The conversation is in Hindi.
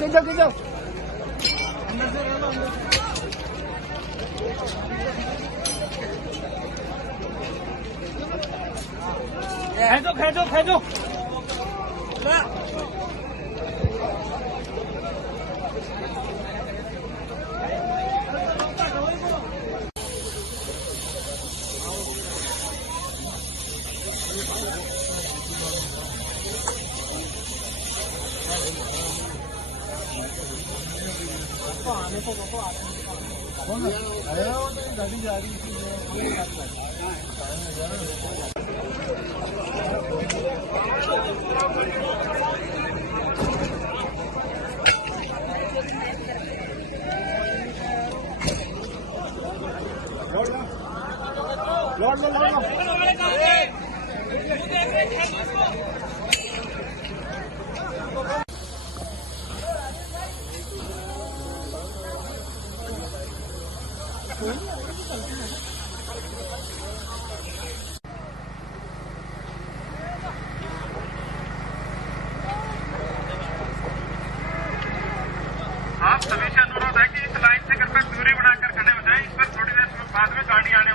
खींचो खींचो। खेचो खेचो खेचो। गाड़ी जा रही लौट लो लौट लो। आप सभी से अनुरोध है कि इस लाइन से कृपया दूरी बनाकर खड़े हो जाएं। इस पर थोड़ी देर बाद में गाड़ी आने